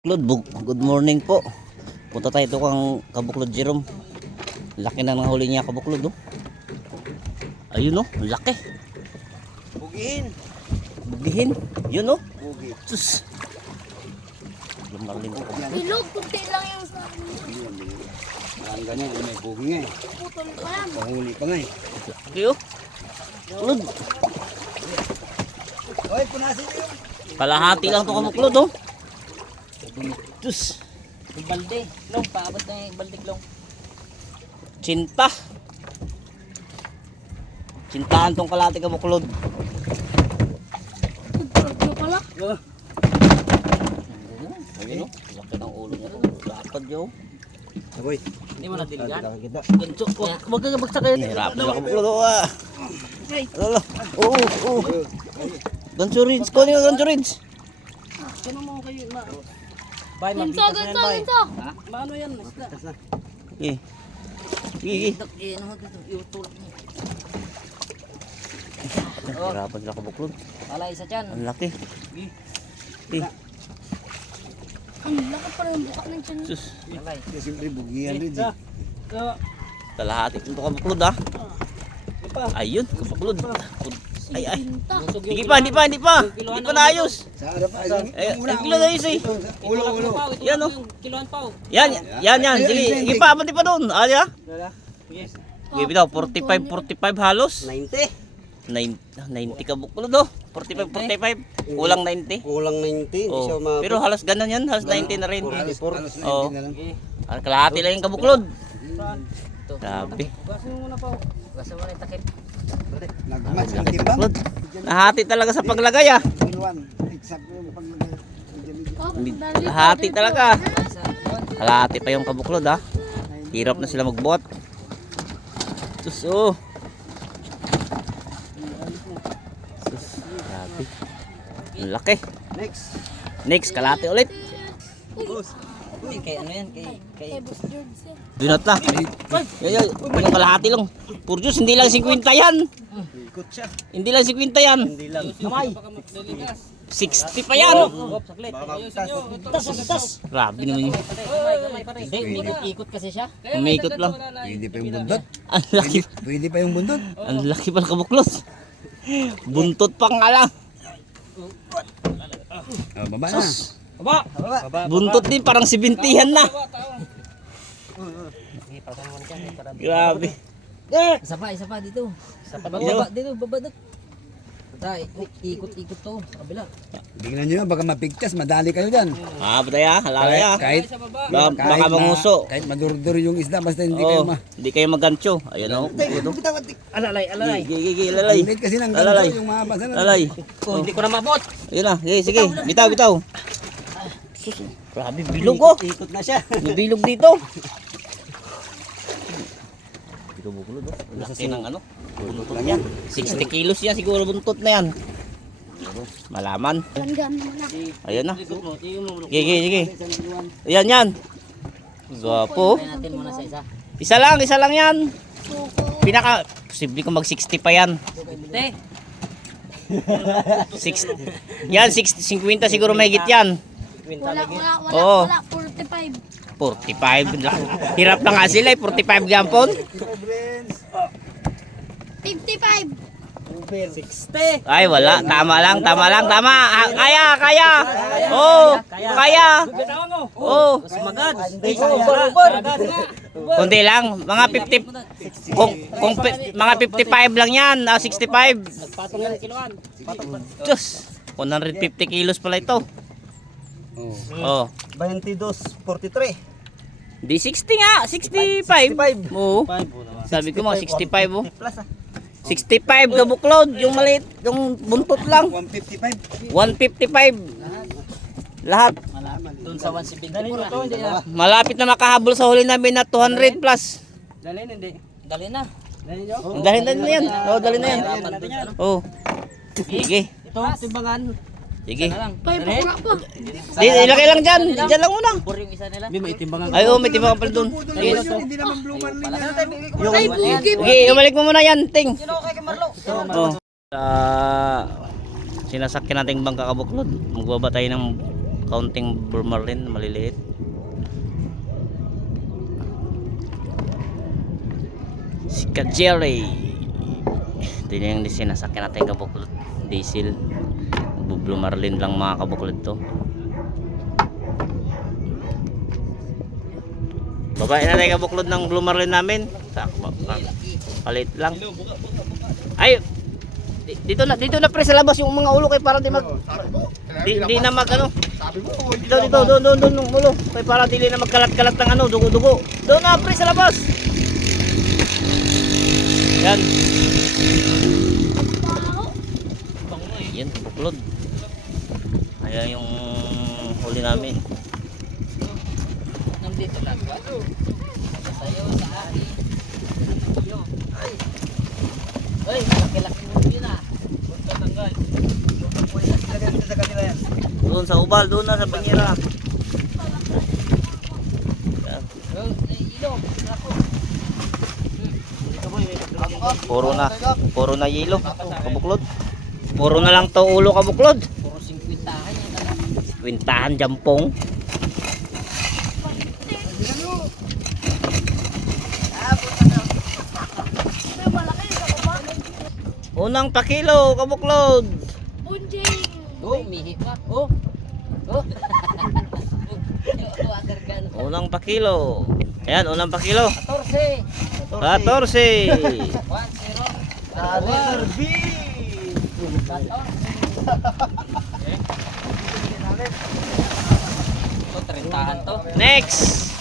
Good morning po. Punta tayo ito kang Kabuklod Jerome. Laki na huli niya Kabuklod, oh. Ayun, oh, laki. Bugihin. Yun, oh. Bugi. Sus. Lumarling ko. Ilog, kunti lang yung sa Ang ganyan, may bugi nga eh. putol pa yan. Pahuli pa nga eh. Laki, oh. Kabuklod. Hoy, punasin niyo. Kalahati lang ito Kabuklod, oh. Sus. Yung balde, long, paabot na yung balde, long. Cinta. Cintaan tong kalahati Kabuklod. Putol na pala. Ayun, oh. Laki ng ulo niya. Lapad niya, oh. Aboy. Hindi mo natiligan. Kita. Gancho, wag ka bagsak kayo. Hirap na Kabuklod, oh. Ah. Lala. Oo, oo. Gancho Ridge. Kunin yung Gancho Ridge. Kano mo kayo na? Bay, Ganso, mabitas na yan, ganso, bay. ganso. Ha? Maano yan? Isda. Eh. Eh. Ano mo dito? Iutulak mo. Hirapan sila Kabuklod. Wala isa dyan. Ang laki. Eh. Ang laki pa rin yung bukak ng tiyan niya. Sus. Wala Kasi siyempre bugihan rin eh. Kalahati ito Kabuklod, ah. Ayun, Kabuklod. Ay, ay. Sinta. Hindi pa naayos. Sa harap pa. Ay, kilo na ayos eh. Ulo. Yan, oh. Kiloan pa, oh. Yan. Sige, sige pa, abante pa doon. Alya. Sige, bitaw, 45 halos. 90. 90 Kabuklod, oh. 45. Kulang 90. Kulang 90. Oh. Pero halos ganun yan, halos 90 na rin. Halos Oo. 90 na lang. Kalahati lang yung Kabuklod. Ito. Grabe. Gasin mo muna pa, oh. Gasin mo na yung takip. Nagmatch ang timbang. Kabuklod. Nahati talaga sa paglagay, ah. Minuan. Exact yung paglagay. Oh, dali. Hati talaga. Isa, yun. Kalahati pa yung Kabuklod, ah. Hirap na sila magbuhat. Sus, oh. Sus, grabe. Ang laki. Next, kalahati ulit. Uy, kay ano yan? Kay Boss George yan. Binat na. Yan, yung kalahati lang. Puro Diyos, hindi lang 50 yan. Ikot siya. Hindi lang 50 yan. Hindi lang. kamay. 60 pa yan. Hop, saglit. Tas. Grabe naman yun. Kamay pa rin. Hindi, ikot kasi siya. Umikot lang. Pwede pa yung bundot. Ang laki. Pwede pa yung bundot. Ang laki pala Kabuklod. Buntot pa nga lang. Baba na. Aba! Buntot din, parang 70-han na. Grabe. Isa pa dito. Yo. Baba dito. Ikot-ikot to sa kabila. Tingnan nyo, baka mapigtas, madali kayo dyan. Ah, patay ah. Halalay ah. Kahit Baka manguso. Kahit madurdur yung isda, basta hindi kayo Oh, hindi kayo maggancho. Ayun oh. Alalay. Gigi, lalay. Hindi kasi nang Alalay. ganito yung mahaba sana. Lalay. Oh, hindi ko na mabot. Ayun na. Sige. Bitaw. Sus, grabe, bilog oh. Ikot na siya. Nabilog dito. Bukulod oh. Laki ng ano. Buntot yan. 60 kilos yan siguro buntot na yan. Malaman. Langgam naman na. Ayun na. Sige. Yan. Gwapo. Kaya natin muna sa isa. Isa lang yan. Suko. Posible kung mag 60 pa yan. Te. 60. Yan, 50 siguro mahigit yan. Wala, Oo. 45. 45. Hirap na nga sila, 45 gampon. 55. 60. Ay, wala. Tama lang. Ah, kaya. Oh, kaya. Oh, Magad. kundi lang. Mga 50. Kung mga 55 lang yan. 65. Patong yan kiloan. Diyos. 150 kilos pala ito. Oh. 22.43. Di 60 nga. 65. Oo. Sabi ko mga 65 oh. 65 Kabuklod. Yung maliit. Yung buntot lang. 155. 155. Lahat. Doon sa 170 po na. Malapit na makahabol sa huli namin na 200 plus. Dali na. Dalhin na yan. Oh, dalhin na yan. Oh. Sige. Ito, timbangan. Sige. Pay, bakura pa. Ilagay lang dyan. Diyan lang muna. Bur yung isa nila. May timbangan. Ay, oh, may timbangan pala doon. Sige. Hindi naman bluman rin Ay, bugi. Sige, umalik mo muna yan, Ting. Sino kay Marlo? Oh. Sinasakyan nating bangka Kabuklod. Magbaba tayo ng kaunting blue marlin maliliit. Si Kajeri. Ito yung sinasakyan natin kabuklod. Diesel. Blue marlin lang mga kabuklod to. Babae na tayo kabuklod ng blue marlin namin. Palit lang. Ay, dito na pre sa labas yung mga ulo kay para di mag di na mag ano. Dito doon ulo kay para dili na magkalat-kalat ng ano, dugo-dugo. Doon na pre sa labas. Yan. Yan, buklod. Ayan yung huli namin. Nandito lang ba? Sayo sa akin. Ay, laki-laki mo yun ah. Punta tanggal. Doon sa ubal, doon na sa banyera. Yan. Puro na yelo, kabuklod. Puro na lang to ulo kabuklod. Puro 50-an yan talaga. Kwintahan jampong. Unang pakilo kabuklod. Bunjing! Oh, mihi pa. Oh. Oh. Agargan. Unang pakilo. Ayan, unang pakilo. 14. 14. 1-0. Derby! So, 30-an to. Next.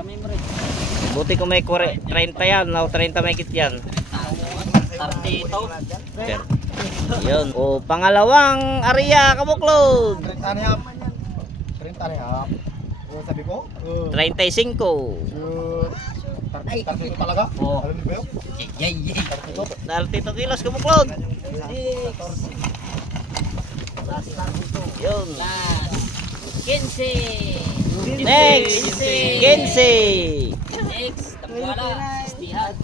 Kami mo rin. Buti kung may 30 yan, o 30 may kit yan. 30 to. Sir. Yun. O, pangalawang area kabuklod. 30 na yan. 30 na yan. Sabi ko? 35. Shoot. 30 talaga? Oo. Alam niyo ba yun? Yay, yay. 32 kilos kabuklod. Yun. Last. 15. Next. 15. Next. Tamwala. Istihan.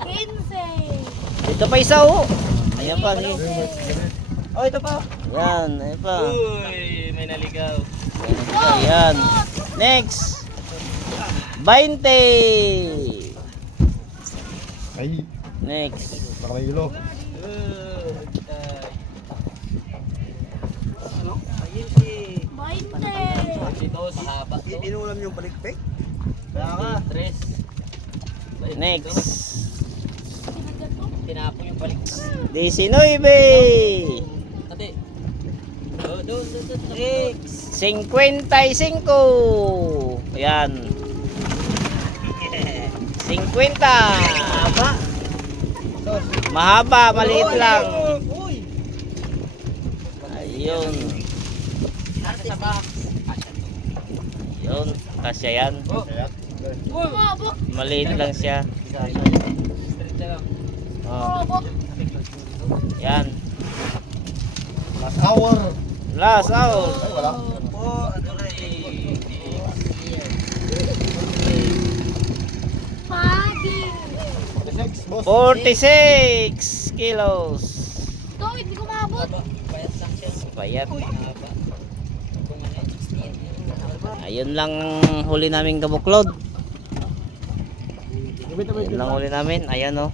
15! Ito pa isa oh. Ayan pa. Oh, ito pa. Yan. Ayan pa. Uy, may naligaw. Ayan. Next. 20. Ay, Next. baka may ilo. Mahaba to. Inulam yung balikpik? Kaya ka. 3. Next. Tinapo yung balik. 19. Ate. Doon. 55. Ayan. 50. Mahaba, maliit lang. Ayun. Sa box. Ayun, kasya yan. Umabok! Maliit lang siya. Oh, Umabok! yan. Last hour. Last out. Ay, wala. Pagi! 46, boss. 46 kilos. Ito, hindi ko maabot. Payat lang siya. Payat. Mahaba. Kung ano yung 16. Ayun lang huli namin kabuklod. Ayun lang huli namin. Ayan o.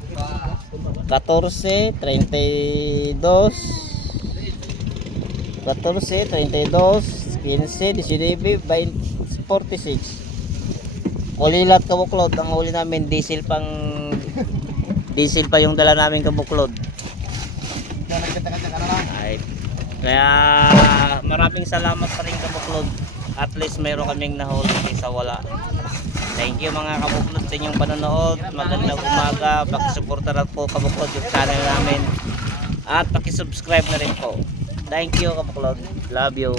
14, 32. 14, 32, 15, 19, 20, 46. Ulilat kabuklod. Ang huli namin diesel pa yung dala namin kabuklod. Kaya nagkata-kata ka na lang. Ay, kaya maraming salamat pa rin kabuklod. At least mayroon kaming nahuli sa wala. Thank you mga kabuklod sa inyong panonood. Magandang umaga. Pakisuporta na po kabuklod yung channel namin. At pakisubscribe na rin po. Thank you kabuklod. Love you.